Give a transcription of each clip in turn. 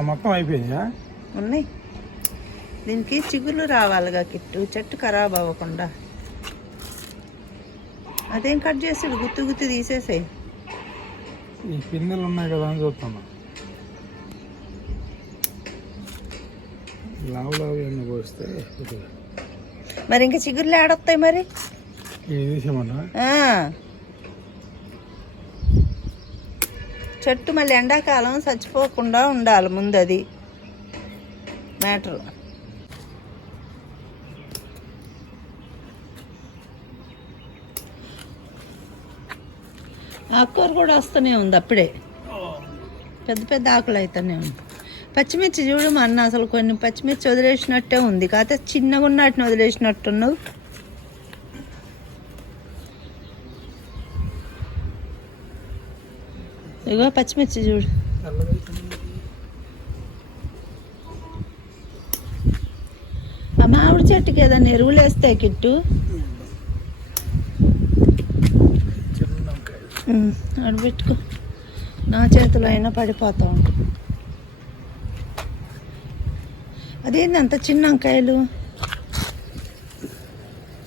మొత్తం అయిపోయిందా? ఉన్నాయి. దీనికి చిగుళ్ళు రావాలిగా కిట్టు. చెట్టు ఖరాబ్ అవ్వకుండా. అదేం కట్ చేసాడు? గుత్తు గుత్తి తీసేసాయి. ఈ పిందెలు ఉన్నాయి కదా అని చూస్తున్నా. లావు లావు ఎన్న పోస్తే మరి ఇంకా చిగుర్లు ఆడొస్తాయి మరి? ఇది తీసేమన్నా ఆ. చెట్టు మళ్ళీ ఎండాకాలం చచ్చిపోకుండా ఉండాలి ముందు అది మ్యాటర్. ఆకుకూర కూడా వస్తూనే ఉంది అప్పుడే. పెద్ద పెద్ద ఆకులు అయితేనే ఉంది. పచ్చిమిర్చి చూడు మా అన్న అసలు కొన్ని పచ్చిమిర్చి వదిలేసినట్టే ఉంది. కాకపోతే చిన్నగా ఉన్నట్టుని వదిలేసినట్టున్నావు. ఇగో పచ్చిమిర్చి చూడు. ఆ మామిడి చెట్టుకి ఏదైనా ఎరువులు వేస్తాయి కిట్టు? చిన్న పెట్టుకో. నా చేతిలో అయినా పడిపోతా ఉంటా అదేంది అంత చిన్న వంకాయలు?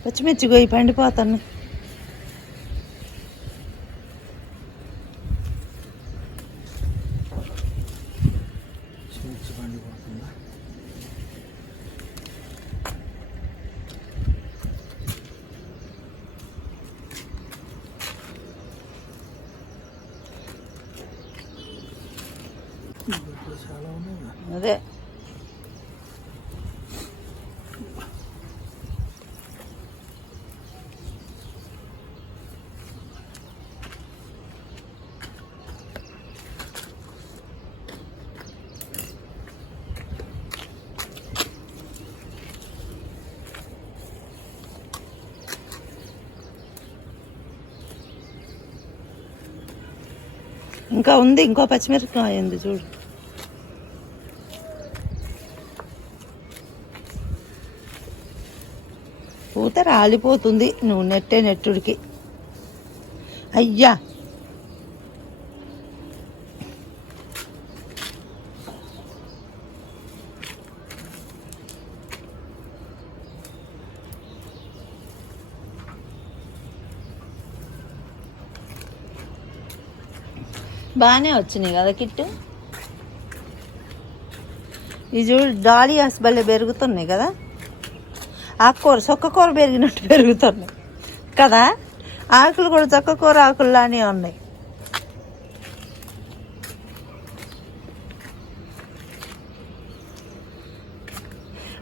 పచ్చిమిర్చి గొయ్యి పండిపోతాను చిన్న పండిపోతుందా చాలా ఉన్నాయి కదా. అదే. ఇంకా ఉంది ఇంకో పచ్చిమిరపకాయ ఉంది చూడు. రాలిపోతుంది నువ్వు నెట్టే నెట్టుడికి. అయ్యా! బాగానే వచ్చినాయి కదా కిట్టు? ఇది చూడు డాలియాస్ భలే పెరుగుతున్నాయి కదా? ఆకుకూర చొక్కకూర పెరిగినట్టు పెరుగుతున్నాయి. కదా? ఆకులు కూడా చొక్కకూర ఆకుల్లానే ఉన్నాయి.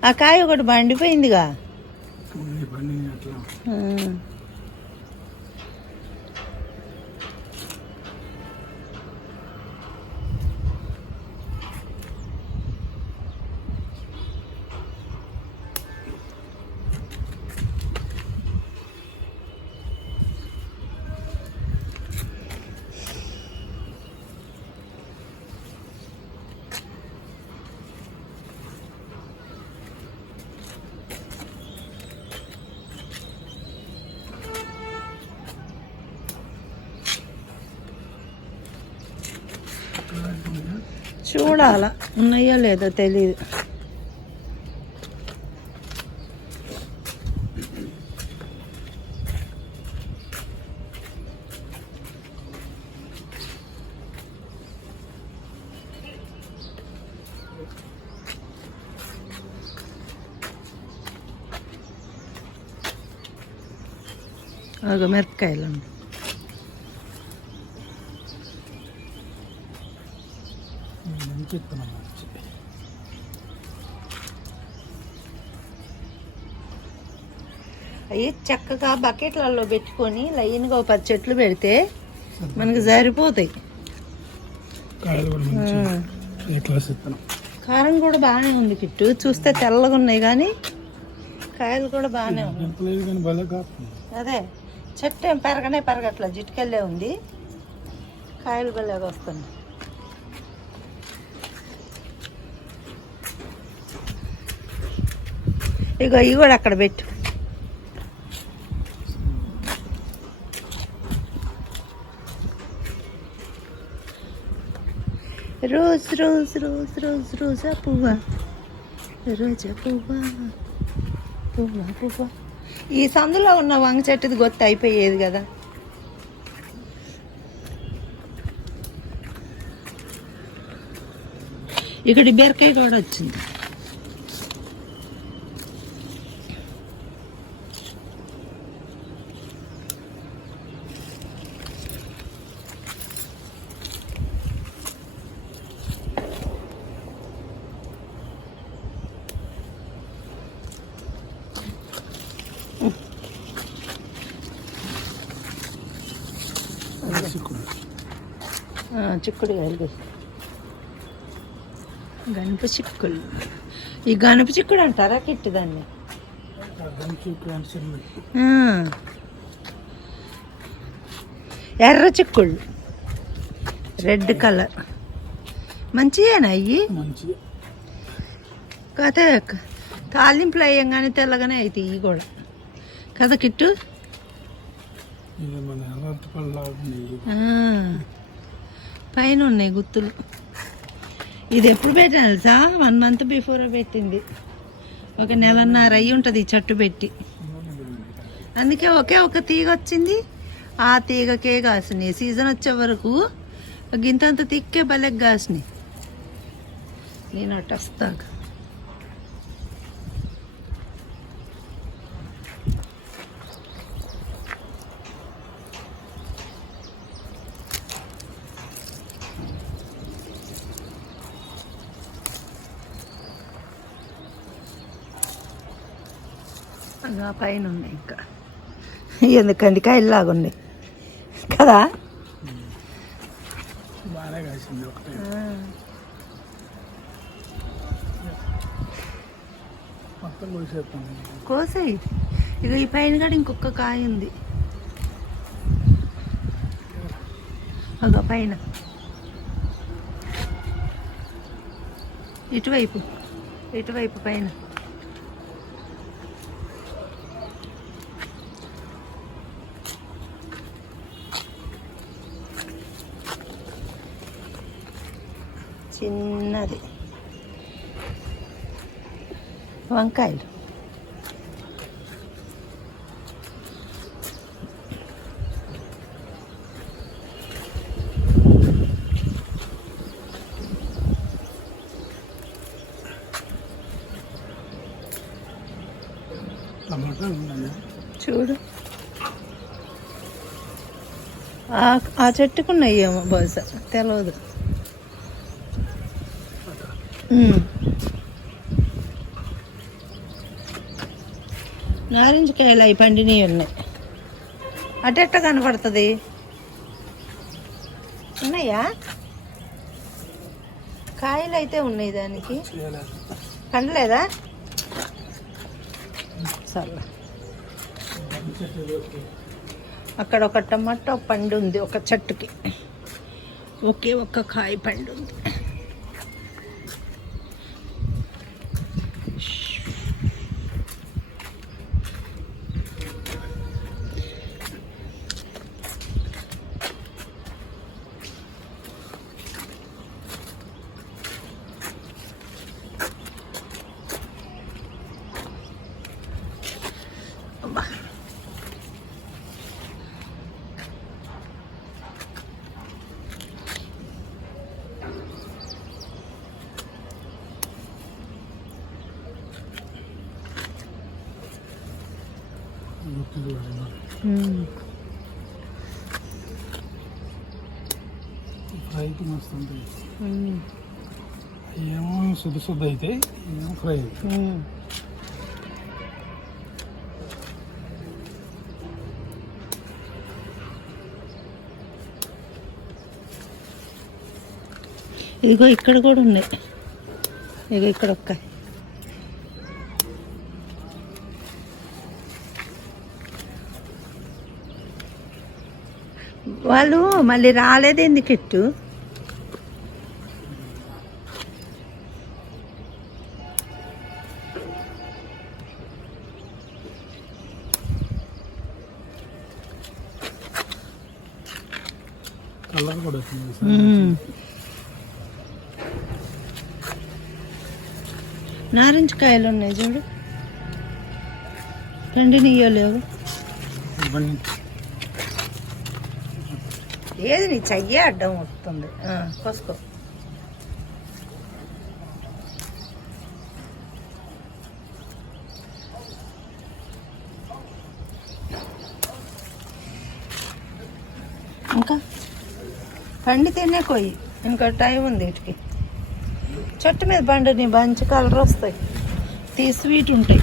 ఆ కాయ ఒకటి బండిపోయిందిగా చూడాల ఉన్నాయో లేదో తెలియదు ఒక మిరపకాయలు ఉన్నాయి. మంచి విత్తనం మంచి అవి చక్కగా బకెట్లలో పెట్టుకొని లైన్గా ఒక పది చెట్లు పెడితే మనకి సరిపోతాయి. కారం కూడా బాగానే ఉంది కిట్టు. చూస్తే తెల్లగా ఉన్నాయి కానీ కాయలు కూడా బాగానే ఉన్నాయి. అదే చెట్టు ఏం పెరగనే పెరగట్ల జిట్టుకెళ్ళే ఉంది. కాయలు భలేగా వస్తుంది ఇగో ఇవి కూడా అక్కడ పెట్టు. రోజ్ రోజ్ రోజ్ రోజ్ రోజా పువ్వా. రోజా పువ్వా పువ్వా పువ్వా. ఈ సందులో ఉన్న వంగ చెట్టుది గొత్త అయిపోయేది కదా. ఇక్కడ బీరకాయ కూడా వచ్చింది చిక్కుడు ఆ, చిక్కుడు కాయలు గణప చిక్కుడు. ఈ గణప చిక్కుడు అంటారా కిట్టి దాన్ని. ఎర్ర చిక్కుళ్ళు. Red colour. మంచియేనా అయ్యి కాతే తాలింపులు అయ్యంగానే తెల్లగానే అవుతాయి ఇవి కూడా. కదా కిట్టు ఇది మన ఎర్రటి పళ్ళు ఉన్నాయి ఆ. పైన ఉన్నాయి గుత్తులు. ఇది ఎప్పుడు పెట్టాను తెలుసా? వన్ మంత్ బిఫోర్ పెట్టింది. ఒక నెలన్నర అయ్యి ఉంటుంది ఈ చెట్టు పెట్టి. అందుకే ఒకే ఒక తీగ వచ్చింది. ఆ తీగకే కాసినాయి. సీజన్ వచ్చే వరకు గింతంత తిక్కే భలే కాసినాయి నేను అటు ఆ పైన ఉన్నాయి ఇంకా. ఎందుకండి? కాయల్లాగా ఉన్నాయి కదా? కోసాయి. ఇక ఈ పైన కూడా ఇంకొక కాయ ఉంది. అగ పైన. ఇటువైపు. ఇటువైపు పైన. చిన్నది వంకాయలు టమాటా ఉన్నాయి చూడు ఆ- ఆ చెట్టుకున్నాయేమో బహుశా తెలియదు నారింజ కాయలు అవి పండినవి ఉన్నాయి. అటెట్ట కనపడుతుంది? ఉన్నాయా? కాయలు అయితే ఉన్నాయి దానికి. పండలేదా? సరే అక్కడ ఒక టమాటో పండు ఉంది ఒక చెట్టుకి. ఒకే ఒక్క కాయ పండు ఉంది. ఉంటుంది. ఏమో శుద్ధ శుద్ధ అయితే ఏమో ఫ్రై. ఇదిగో ఇక్కడ కూడా ఉన్నాయి ఇదిగో ఇక్కడ ఒక్క. వాళ్ళు మళ్ళీ రాలేదు ఎందుకు కలర్ కూడా వచ్చింది నారింజ కాయలు ఉన్నాయి చూడు. రెండు రండి నీయలేవు ఏది నీ చెయ్యే అడ్డం వస్తుంది. కోసుకో. ఇంకా? పండితేనే కొయ్యి. ఇంకా టైం ఉంది వీటికి చెట్టు మీద పండు నీ మంచి కలర్ వస్తాయి. తీ స్వీట్ ఉంటాయి.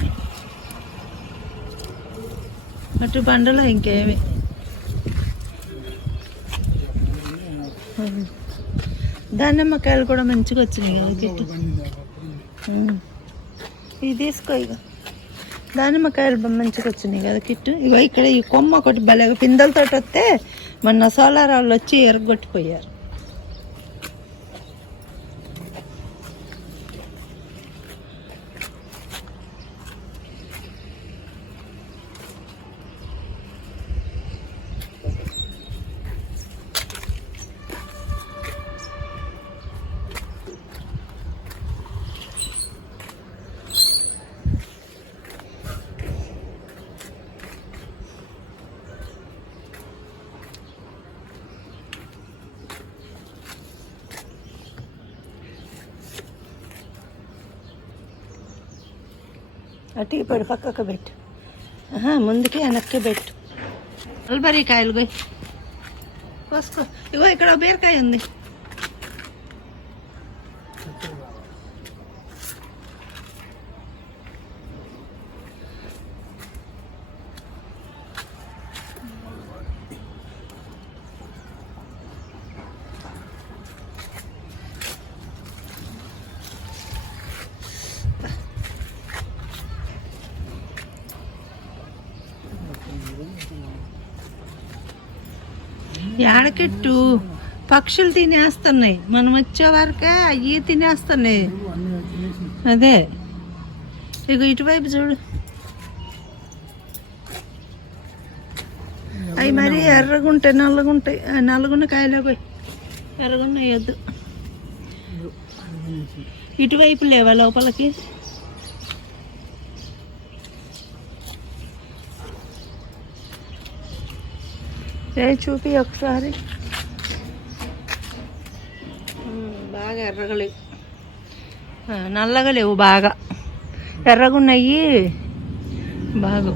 అటు పండులో ఇంకేమి? దానిమ్మకాయలు కూడా మంచిగా వచ్చినాయి. చెట్టు గిట్టు ఇది తీసుకో ఇక దానిమ్మకాయలు మంచిగా వచ్చినాయి కదా కిట్టు. ఇగో ఇక్కడ ఈ కొమ్మ ఒకటి భలే పిందలతోటి వస్తే మొన్న సోలార్ వాళ్ళు వచ్చి ఎరగొట్టిపోయారు. అటు ఇప్పుడు పక్కకు పెట్టు. ముందుకి వెనక్కి పెట్టు. మల్బరీ కాయలు పోయి. కోసుకో. ఇగో ఇక్కడ బీరకాయ ఉంది. ఏడకెట్టు పక్షులు తినేస్తున్నాయి. మనం వచ్చే వరకే అయ్యి తినేస్తున్నాయి. అదే. ఇక ఇటువైపు చూడు. అవి మరి ఎర్రగుంటాయి నల్లగుంటాయి నల్లగున్న కాయలే పోయి ఎర్రగున్న వేయద్దు ఇటువైపు లేవా లోపలికి? ఏ చూపి ఒకసారి. బాగా ఎర్రగా లేవు. ఆ, నల్లగా లేవు బాగా. ఎర్రగా ఉన్నాయి బాగా.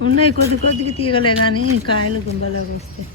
ఉన్నాయి కొద్ది కొద్దిగా తీగలే కానీ కాయలు గుంబలోకి వస్తాయి.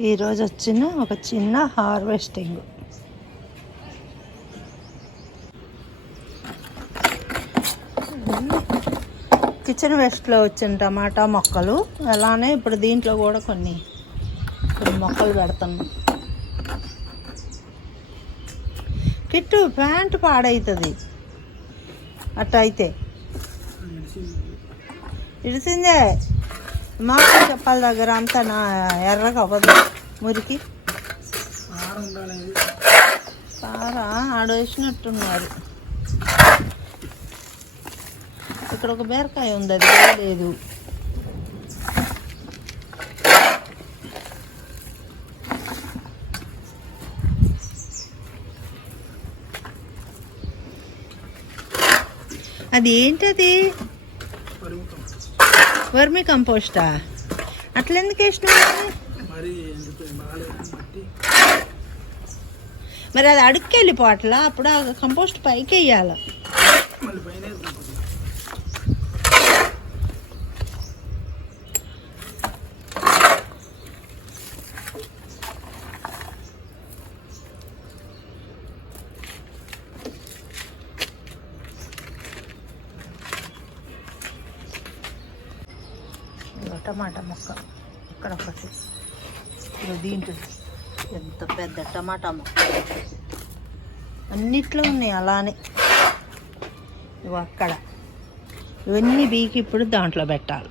ఈరోజు వచ్చిన ఒక చిన్న హార్వెస్టింగ్. కిచెన్ వేస్ట్లో వచ్చిన టమాటా మొక్కలు అలానే ఇప్పుడు దీంట్లో కూడా కొన్ని కొన్ని మొక్కలు పెడుతున్నాం కిట్టు ప్యాంట్ పాడవుతుంది అట్ట అయితే ఇడిసిందే మాకు చెప్పాలి దగ్గర అంతా నా ఎర్రగా అవ్వదు. మురికి. ఆడ ఆడేసినట్టున్నారు ఇక్కడ ఒక బీరకాయ ఉంది అది లేదు. అది ఏంటది? పరుగుతాం వర్మి కంపోస్టా? అట్లా ఎందుకు వేసినావు మరి? అది అడుక్కి వెళ్ళిపోవట్లా అప్పుడు ఆ కంపోస్ట్ పైకి వేయాలి టమాటా మొక్క. ఇక్కడ ఒకటి. దీంట్లో ఎంత పెద్ద టమాటా మొక్క. అన్నిట్లో ఉన్నాయి అలానే. ఇవి అక్కడ. ఇవన్నీ బీకి ఇప్పుడు దాంట్లో పెట్టాలి.